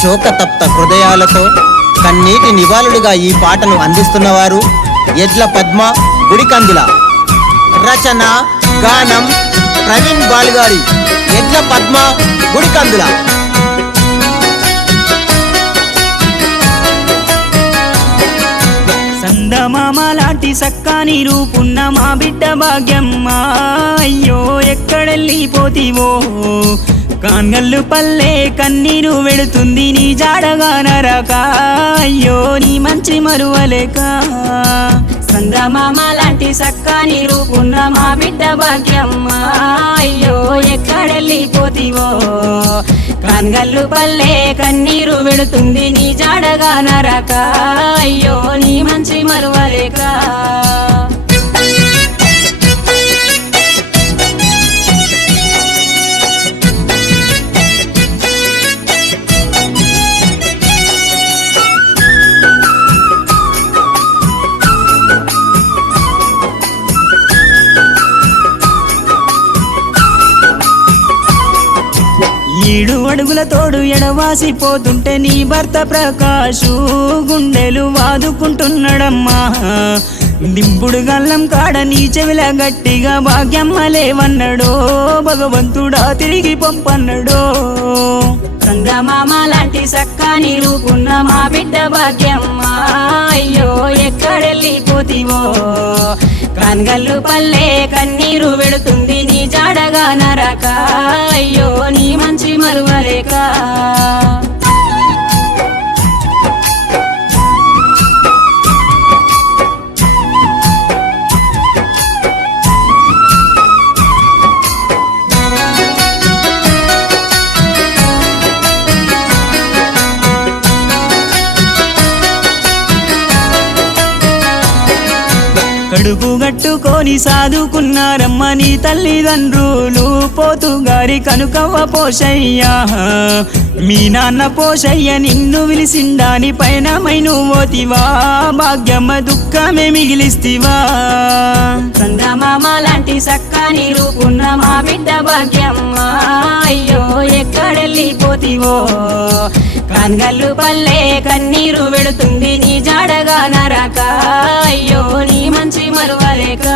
శోకతప్త హృదయాలతో కన్నీటి నివాళులుగా ఈ పాటను అందిస్తున్నవారు ఎడ్ల పద్మ గుడికందుల. రచన గానం ప్రవీణ్ బాలుగారి ఎడ్ల పద్మ గుడికందుల. సందమామ లాంటి సక్కాని రూపున్న మా బిడ్డ భాగ్యమ్మ, అయ్యో ఎక్కడెళ్ళిపోతివో. కాన్గల్లు పల్లె కన్నీరు వెడుతుంది నీ జాడగా నరక, అయ్యో నీ మంచి మరువలేక. సందమామ లాంటి సక్కాని రూపున్న మా బిడ్డ భాగ్యమ్మ, అయ్యో ఎక్కడెళ్ళిపోతివో. కాన్గల్లు పల్లె కన్నీరు వెడుతుంది నీ జాడగా నరక, అయ్యో నీ మంచి మరువలేక. ఏడు అడుగుల తోడు ఎడవాసిపోతుంటే నీ భర్త ప్రకాశు గుండెలు వాదుకుంటున్నాడమ్మా. దింపుడు గల్లం కాడ నీ చెవిల గట్టిగా భాగ్యమ్మ లేవన్నాడో, భగవంతుడా తిరిగి పంపన్నాడో. సంగమామ లాంటి సక్కాని రూపున్న మా బిడ్డ భాగ్యమ్మ, అయ్యో ఎక్కడెళ్ళిపోతివో. కాన్గల్లు పల్లె కన్నీరు వెడుతుంది నీ జాడగా నరక, అయ్యో నీ మంచి మరువలేక. కడుపు గట్టుకొని సాదుకున్నారమ్మ నీ తల్లిదండ్రులు, పోతుగారి కనుకవ్వ పోషయ్యా. మీ నాన్న పోషయ్య నిన్ను విలిసిండాని పైన మైను ఓతివా, భాగ్యమ్మ దుఃఖమే మిగిలిస్తివా. సందమామ లాంటి సక్కాని రూపున్న మా బిడ్డ భాగ్యమ్మ, అయ్యో ఎక్కడెళ్ళిపోతివో. కాన్గల్లు పల్లె కన్నీరు వెడుతుంది నీ జాడగా నరక, అయ్యో నీ మంచి మరువలేక.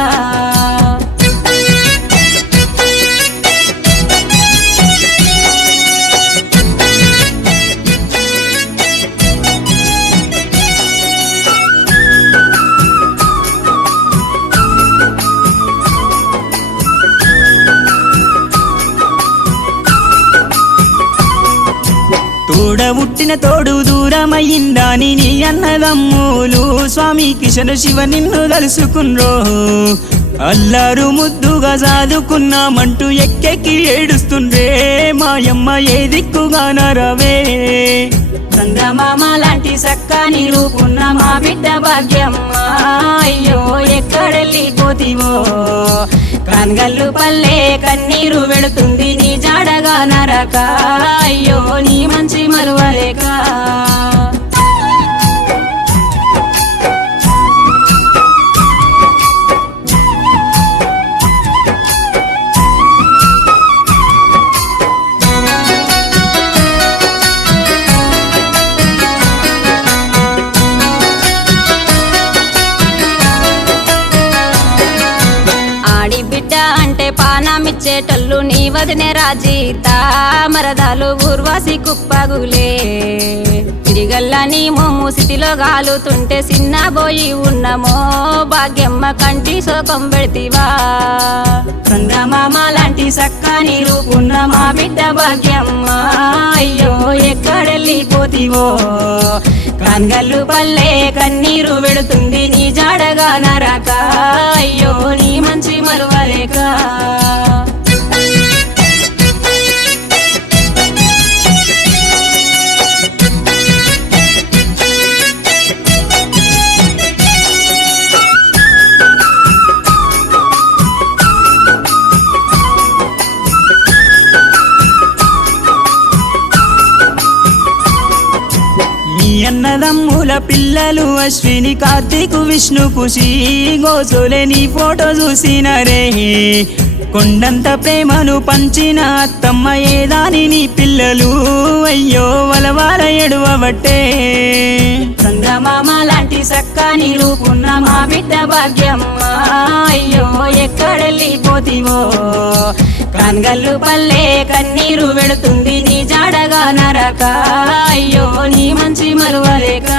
తోడ ఉట్టిన తోడు దూరమయ్యిందాని నీ అన్నదమ్ములు, స్వామి కిషన్ శివ నిన్ను తలుసుకున్రో. అల్లారు ముద్దుగా సాదుకున్నామంటూ ఎక్కెక్కి ఏడుస్తుండ్రే, మాయమ్మ ఏ దిక్కుగా నరవే. సందమామ లాంటి సక్కాని రూపున్న మా బిడ్డ భాగ్యమ్మ, అయ్యో ఎక్కడెళ్ళిపోతివో. కాన్గల్లు పల్లె కన్నీరు వెడుతుంది నీ జాడగా నరక, అయ్యో నీ మంచి మరువలేక. పానమిచ్చేటల్లు నీ వదినే రాజీత, మరదాలు ఊర్వాసి కుప్పగులే. తిరిగల్లా నీ మోము సిటిలో గాలుతుంటే సిన్నబోయి ఉన్నమో, భాగ్యమ్మ కంటి శోకం పెడితివా. సందమామ లాంటి సక్కాని రూపున్న మా బిడ్డ భాగ్యమ్మ, అయ్యో ఎక్కడెళ్ళిపోతివో. కాన్గల్లు పల్లె కన్నీరు వెడుతుంది నీ జాడగా నరక, అయ్యో నీ మంచి మరువలేక. అన్నదమ్ముల పిల్లలు అశ్విని కార్తీకు విష్ణు కుషి గోసోలే నీ ఫోటో చూసినరే. కొండంత ప్రేమను పంచిన అత్తమ్మ ఏదాని నీ పిల్లలు అయ్యో వలవాల ఎడువబట్టే చందమామ లాంటి సక్కని రూపున్న మా బిడ్డ భాగ్యమ్మ అయ్యో ఎక్కడెళ్ళిపోతివో కాన్గల్లు పల్లె కన్నీరు వెడుతుంది నీ జాడగా నరక అయ్యో నీ మంచి మరువలేక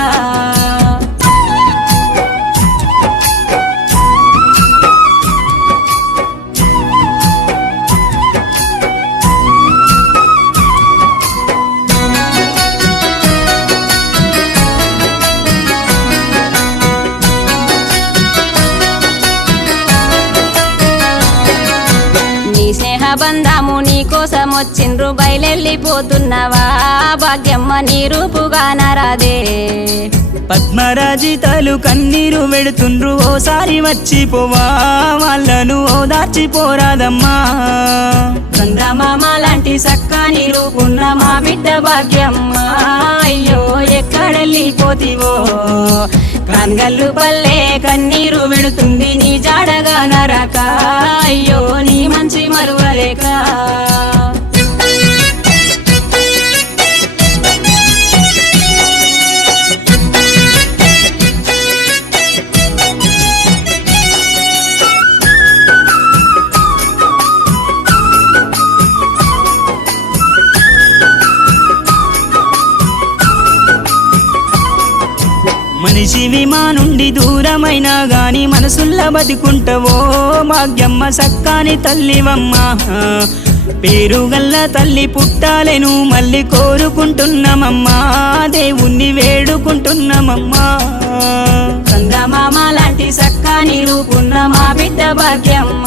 నీ స్నేహ బంధము నీ కోసం వచ్చిండ్రు బయలెళ్ళిపోతున్నవా భాగ్యమ్మ నీ రూపుగా నరాదే పద్మరాజితలు కన్నీరు వెడుతుండ్రు ఓసారి వచ్చిపోవా వాళ్ళను ఓదార్చిపోరాదమ్మా చందమామ లాంటి సక్కని రూపున్న మా బిడ్డ భాగ్యమ్మ అయ్యో ఎక్కడెళ్ళిపోతివో కాన్గల్లు పల్లె కన్నీరు వెడుతుంది నీ జాడగా నరక అయ్యో నీ మంచి మరువలేక మనిషివి మా నుండి దూరమైనా గాని మనసుల్లా బతికుంటవో భాగ్యమ్మ సక్కాని తల్లివమ్మ పేరుగల్ల తల్లి పుట్టాలెను మళ్ళీ కోరుకుంటున్నామమ్మా దేవుణ్ణి వేడుకుంటున్నామమ్మా చందమామ లాంటి సక్కాని రూపున్న మా బిడ్డ భాగ్యమ్మ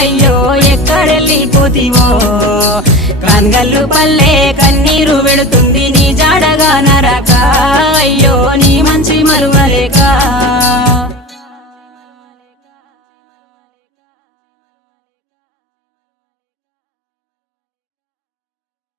అయ్యో ఎక్కడెళ్ళిపోతివో కాన్గల్లు పల్లె కన్నీరు వెడుతుంది నీ జాడగా నరక అయ్యో నీ మంచి మరువ